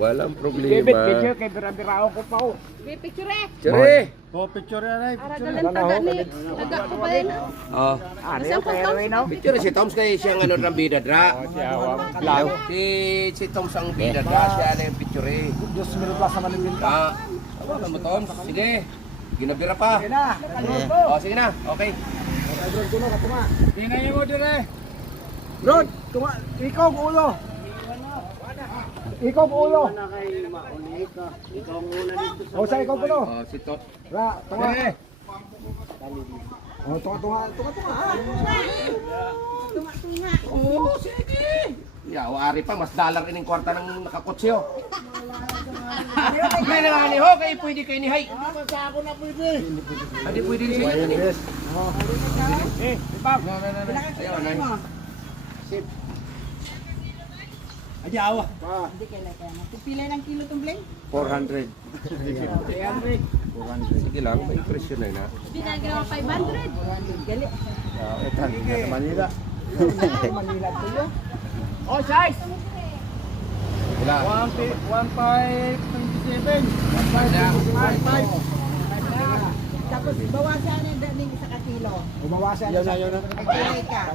Walang Bibit, problema. picture, kay bira-birao ko pa ho. Picture eh. Chere! Oh, picture yan ay. Para galang taga ni. Taga ko pa rin. Oh. Ano yung pero no? Picture si Toms kay siya ng ano bida dra. Si Toms ang bida dra, siya na yung picture eh. Diyos minute plus naman yung binta. Ano mo Toms? Sige. Ginabira pa. Sige na. Oh, sige na. Okay. Bro, kuno ka tuma. Tingnan mo dire. Bro, tuma. Ikaw ulo. Ikaw ulo. O sa ikaw puno. Oh, si Toms. Ra, tunga. O, tunga. Oh, sige. Ya, wari pa mas dalang ining kwarta ng nakakotsyo. May nangani ho kay pwede kay ni hay. Hindi pwede ni siya. Yes. Eh, Pap. Ayaw na. Ajawa. Hindi kailangan. Pipila ng kilo itong bleng? 400. Sige lang, may presyo na na. Hindi na ginawa 500. Gali. Manila. Manila to yo. Oh, size. Wala. 1527. 15. Tapos bawasan ang dating sa katilo. Umawasan. Yan na. Pagkilay ka.